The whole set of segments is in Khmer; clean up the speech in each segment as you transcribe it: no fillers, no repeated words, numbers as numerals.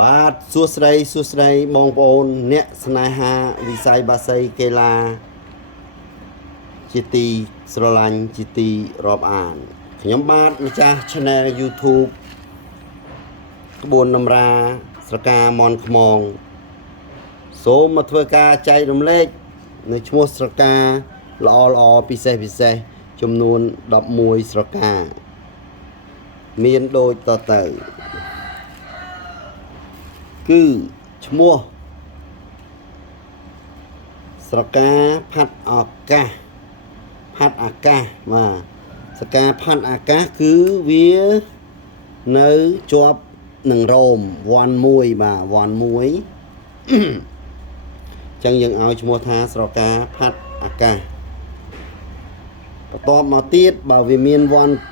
បាទសួស្តីបងប្អូនអ្នកស្នេហាវិស័យបាសីកីឡាជាទីស្រឡាញ់ជាទីរាប់អានខ្ញុំបាទម្ចាស់ Channel YouTube ក្បួនតម្រាស្រកាមន់ខ្មងសូមមកធ្វើការចែករំលែកនៅឈ្មោះស្រកាល្អពិសេសចំនួន11ស្រកាមានដូចតទៅគឺឈ្មោះស្រកាផាត់អាកាសបាទស្រកាផាត់អាកាសគឺវានៅជាប់នឹងរោមវ៉ាន់មួយបាទវ៉ាន់មួយអញ្ចឹងយើងឲ្យឈ្មោះថាស្រកាផាត់អាកាសបន្ទាប់មកទៀតបើវាមានវ៉ាន់2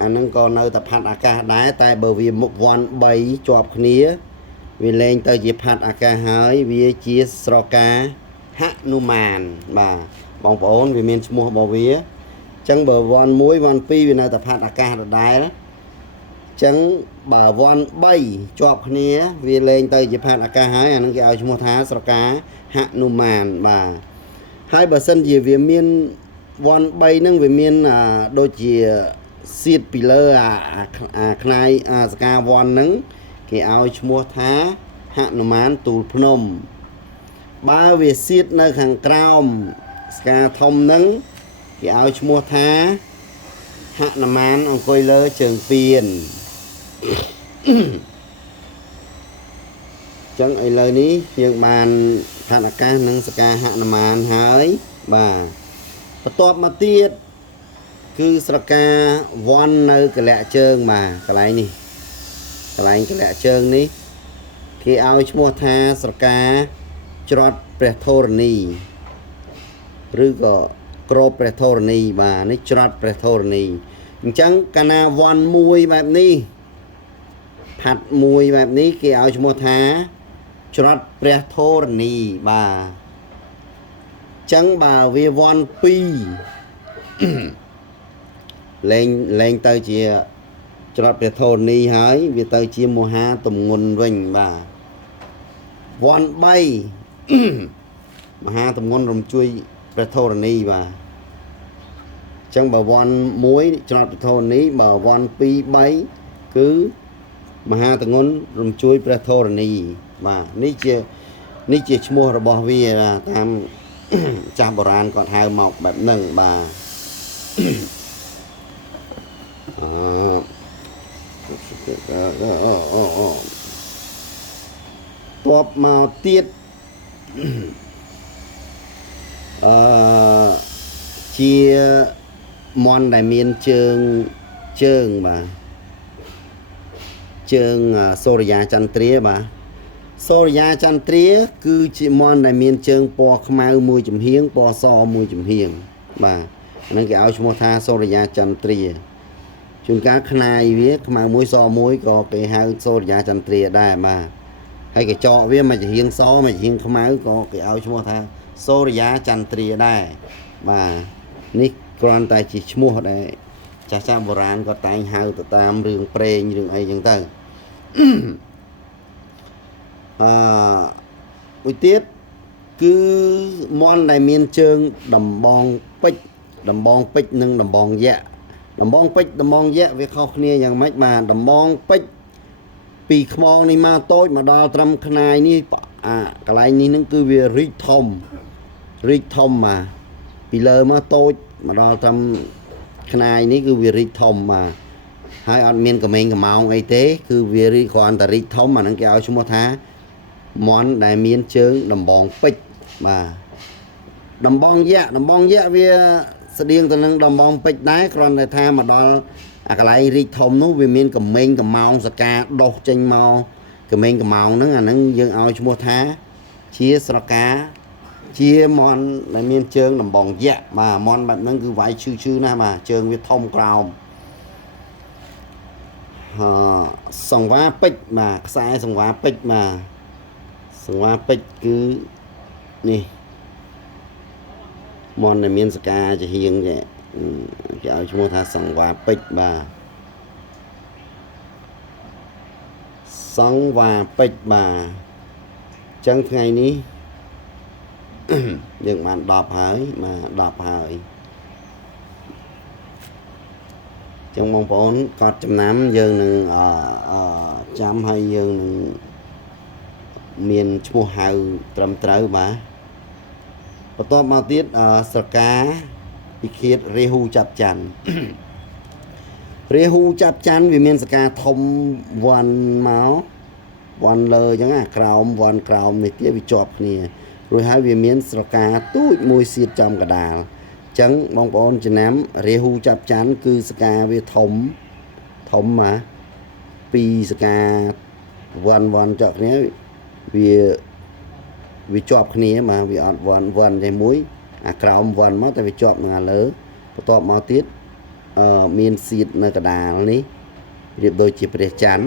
អាហ្នឹងក៏នៅតែផាត់អាកាសដែរតែបើវាមុខវ៉ាន់3ជាប់គ្នាវាលែងទៅជាផាត់អាកាសហើយវាជាស្រកាហនុមានបាទបងប្អូនវាមានឈ្មោះរបស់វាអញ្ចឹងបើវ៉ាន់1វ៉ាន់2វានៅតែផាត់អាកាសដដែលអញ្ចឹងបើវ៉ាន់3ជាប់គ្នាវាលែងទៅជាផាត់អាកាសហើយអាហ្នឹងគេឲ្យឈ្មោះថាស្រកាហនុមានបាទហើយបើសិនជាវាមានវ៉ាន់3ហ្នឹងវាមានដូចជាសៀតពីលើអាខ្នាយសកាវ៉ាន់ហ្នឹងគេឲ្យឈ្មោះថាហនុមានទូលភ្នំបើវាសៀតនៅខាងក្រោមស្កាធំហ្នឹងគេឲ្យឈ្មោះថាហនុមានអង្គុយលើជើងពៀនចឹងឥឡូវនេះយើងបានផាត់អាកាសនិងស្កាហនុមានហើយបាទបន្ទាប់មកទៀតគឺស្រកាវ៉ាន់នៅកលៈជើងបាទកន្លែងនេះកន្លែងកលៈជើងនេះគេឲ្យឈ្មោះថាស្រកាច្រត់ព្រះធរណីឬក៏ក្របព្រះធរណីបាទនេះច្រត់ព្រះធរណីអញ្ចឹងកាលណាវ៉ាន់មួយបែបនេះផាត់មួយបែបនេះគេឲ្យឈ្មោះថាច្រត់ព្រះធរណីបាទអញ្ចឹងបើវាវ៉ាន់2លែងទៅជាច្រត់ព្រះធរណីហើយវាទៅជាមហាទម្ងន់វិញបាទវ៉ាន់3មហាទម្ងន់រំជួយព្រះធរណីបាទអញ្ចឹងបើវ៉ាន់1ច្រត់ព្រះធរណីបើវ៉ាន់2 3គឺមហាទម្ងន់រំជួយព្រះធរណីបាទនេះជាឈ្មោះរបស់វាតាមចាស់បុរាណគាត់ហៅមកបែបហ្នឹងបាទតបមកទៀតជាមន់ដែលមានជើងបាទជើងសូរិយាចន្ទ្រាបាទសូរិយាចន្ទ្រាគឺជាមន់ដែលមានជើងពណ៌ខ្មៅមួយចំហៀងពណ៌សមួយចំហៀងបាទហ្នឹងគេឲ្យឈ្មោះថាសូរិយាចន្ទ្រាជួនកាលខ្នាយវាខ្មៅមួយសមួយក៏គេហៅសូរិយាចន្ទ្រាដែរបាទហើយកញ្ចក់វាមួយចំហៀងសមួយចំហៀងខ្មៅក៏គេឲ្យឈ្មោះថាសូរិយាចន្ទ្រាដែរបាទនេះគ្រាន់តែជាឈ្មោះដែលចាស់បុរាណគាត់តែងហៅទៅតាមរឿងព្រេងរឿងអីចឹងទៅមួយទៀតគឺមន់ដែលមានជើងដំបងពេជ្រនិងដំបងយក្សដំបងពេជ្រដំបងយក្សវាខុសគ្នាយ៉ាងម៉េចបាទដំបងពេជ្រពីខ្មងនេះមកតូចមកដល់ត្រឹមខ្នាយនេះកន្លែងនេះនឹងគឺវារីកធំបាទពីលើមកតូចមកដល់ត្រឹមខ្នាយនេះគឺវារីកធំបាទហើយអត់មានកមែងកម្ោងអីទេគឺវារីកគ្រាន់តែរីកធំអាហ្នឹងគេឲ្យឈ្មោះថាមន់ដែលមានជើងដំបងពេជ្របាទដំបងយក្សវាស្តៀងទៅនឹងដំបងពេជ្រដែរគ្រាន់តែថាមកដល់អាកន្លែងរីកធំនោះវាមានកមែងកម្ោងសកាដុសចេញមកកមែងកម្ោងហ្នឹងអាហ្នឹងយើងឲ្យឈ្មោះថាជាស្រកាជាមន់ដែលមានជើងដំបងយក្សបាទមន់បែបហ្នឹងគឺវាយឈឺណាស់បាទជើងវាធំក្រោមសង្វាពេជ្របាទខ្សែសង្វាពេជ្របាទសង្វាពេជ្រគឺនេះមន់ដែលមានសកាជាហៀងគេឲ្យឈ្មោះថាសង្វាពេជ្របាទ សង្វ៉ាពេជ្របាទចឹងថ្ងៃនេះ យើងបាន10ហើយបាទ10ហើយចឹងបងប្អូនកត់ចំណាំយើងនឹងចាំហើយយើងនឹងមានឈ្មោះហៅត្រឹមត្រូវបាទបន្ទាប់មកទៀតស្រកាពិឃាតរាហូចាប់ច័ន្ទ រាហូចាប់ច័ន្ទវាមានសកាធំវ័នមកវ័នលើអញ្ចឹងណាក្រោមវ័នក្រោមនេះទៀតវាជាប់គ្នារួចហើយវាមានស្រកាទូចមួយសៀតចំកដាលអញ្ចឹងបងប្អូនចំណាំរាហូចាប់ច័ន្ទគឺសកាវាធំមកពីសកាវ័នជាប់គ្នាវាជាប់គ្នាបាទវាអត់វ័នតែមួយអាក្រោមវ័នមកតែវាជាប់នឹងអាលើបន្ទាប់មកទៀតមានសៀតនៅកដាលនេះប្រៀបដូចជាព្រះច័ន្ទ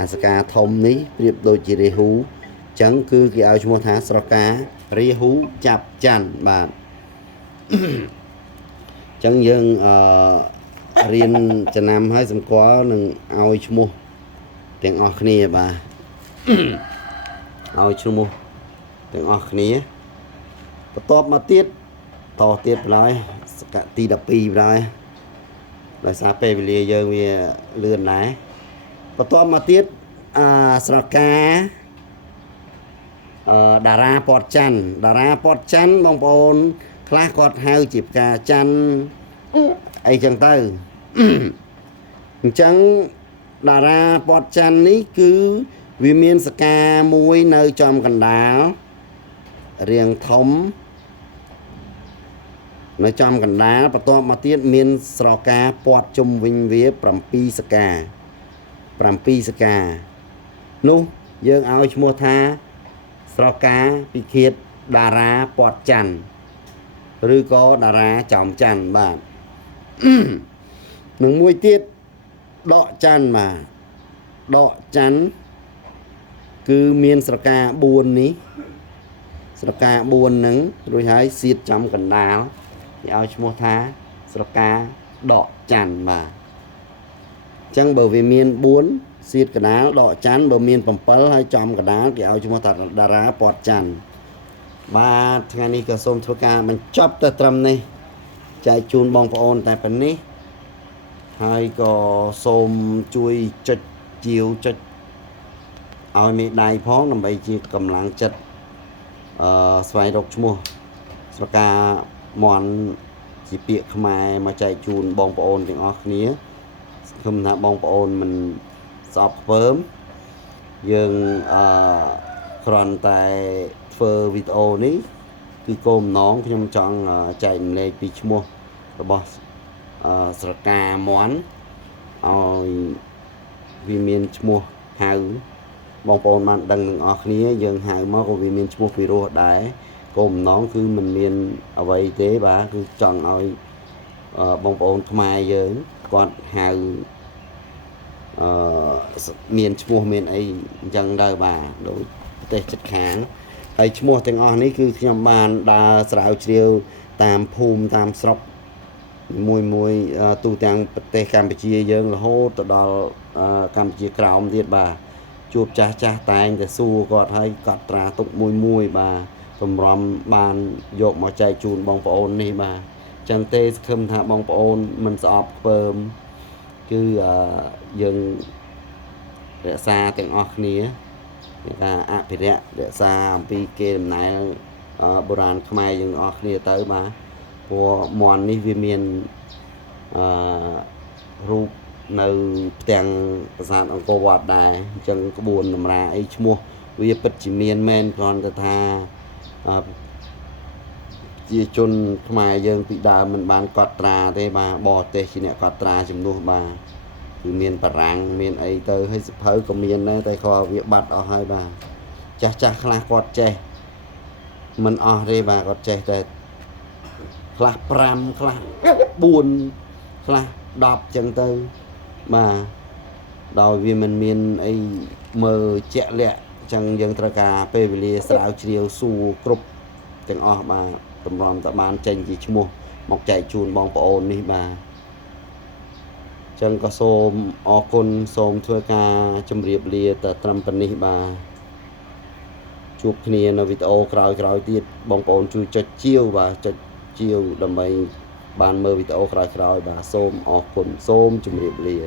អាសកាធំនេះប្រៀបដូចជារាហូអញ្ចឹងគឺគេឲ្យឈ្មោះថាស្រការាហូចាប់ច័ន្ទបាទអញ្ចឹងយើងរៀនចំណាំឲ្យសម្គាល់នឹងឲ្យឈ្មោះទាំងអស់គ្នាបាទ ឲ្យឈ្មោះទាំងអស់គ្នាបន្ទាប់មកទៀតតទៀតបណ្ដោយសកទី12បណ្ដោយដោយសារពេលវេលាយើងវាលឿនដែរបន្ទាប់មកទៀតស្រកាតារាពតច័ន្ទបងប្អូនខ្លះគាត់ហៅជាផ្កាច័ន្ទអីចឹងទៅ អញ្ចឹងតារាពតច័ន្ទនេះគឺវាមានសកាមួយនៅចំកណ្ដាលរាងធំនៅចំកណ្ដាលបន្ទាប់មកទៀតមានស្រកាពាត់ជុំវិញវា7សកានោះយើងឲ្យឈ្មោះថាស្រកាពិឃាតតារាពាត់ច័ន្ទឬក៏តារាចំច័ន្ទបាទ នឹងមួយទៀតដកច័ន្ទបាទដកច័ន្ទគឺមានស្រកា4នេះស្រកា4ហ្នឹងរួចហើយសៀតចំកណ្ដាលគេឲ្យឈ្មោះថាស្រកាដកច័ន្ទបាទអញ្ចឹងបើវាមាន4សៀតកណ្ដាលដកច័ន្ទបើមាន7ហើយចំកណ្ដាលគេឲ្យឈ្មោះថាតារាពតច័ន្ទបាទថ្ងៃនេះក៏សូមធ្វើការបញ្ចប់ទៅត្រឹមនេះចែកជូនបងប្អូនតែប៉ុណ្នេះហើយក៏សូមជួយចុចជាវចុចឲ្យមេដៃផងដើម្បីជាកម្លាំងចិត្តស្វែងរកឈ្មោះស្រកាមន់ជាពាក្យខ្មែរមកចែកជូនបងប្អូនទាំងអស់គ្នាសង្ឃឹមថាបងប្អូនមិនស្អប់ខ្ពើមយើងគ្រាន់តែធ្វើវីដេអូនេះគឺគោលបំណងខ្ញុំចង់ចែករំលែកពីឈ្មោះរបស់ស្រកាមន់ឲ្យវាមានឈ្មោះហៅបងប្អូនបានដឹងទាំងអស់គ្នាយើងហៅមកក៏វាមានឈ្មោះពីរោះដែរគោលបំណងគឺមិនមានអ្វីទេបាទគឺចង់ឲ្យបងប្អូនខ្មែរយើងគាត់ហៅមានឈ្មោះមានអីអញ្ចឹងដែរបាទដូចប្រទេសជិតខាងហើយឈ្មោះទាំងអស់នេះគឺខ្ញុំបានដើរស្រាវជ្រាវតាមភូមិតាមស្រុកមួយទូទាំងប្រទេសកម្ពុជាយើងរហូតទៅដល់កម្ពុជាក្រោមទៀតបាទជួបចាស់តែងតែសួរគាត់ហើយកត់ត្រាទុកមួយបាទសម្រំបានយកមកចែកជូនបងប្អូននេះបាទចឹងទេសង្ឃឹមថាបងប្អូនមិនស្អប់ខ្ពើមគឺយើងរក្សាទាំងអស់គ្នាថាអភិរក្សរក្សាអំពីគេដំណើរបុរាណខ្មែរយើងទាំងអស់គ្នាទៅបាទព្រោះមន់នេះវាមានរូបនៅផ្ទាំងប្រាសាទអង្គរវត្តដែរអញ្ចឹងក្បួនតម្រាអីឈ្មោះវាពិតជាមានមែនគ្រាន់តែថាជាជនខ្មែរយើងពីដើមមិនបានកត់ត្រាទេបាទបរទេសជាអ្នកកត់ត្រាជំនួសបាទគឺមានបារាំងមានអីទៅហើយសិភៅក៏មានដែរតែគាត់វាបាត់អស់ហើយបាទចាស់ខ្លះគាត់ចេះមិនអស់ទេបាទគាត់ចេះតែខ្លះ5ខ្លះ4ខ្លះ10ចឹងទៅបាទដោយវាមិនមានអីមើលជាក់លាក់ចឹងយើងត្រូវការពេលវេលាស្រាវជ្រាវសួរគ្រប់ទាំងអស់បាទតម្រាំតបានចេញជាឈ្មោះមកចែកជូនបងប្អូននេះបាទ ចឹងក៏សូមអរគុណសូមធ្វើការជម្រាបលាតែត្រឹមប៉ុណ្នេះបាទជួបគ្នានៅវីដេអូក្រោយៗទៀតបងប្អូនជួយចុចជាវបាទចុចជាវដើម្បីបានមើលវីដេអូក្រោយៗបាទសូមអរគុណសូមជម្រាបលា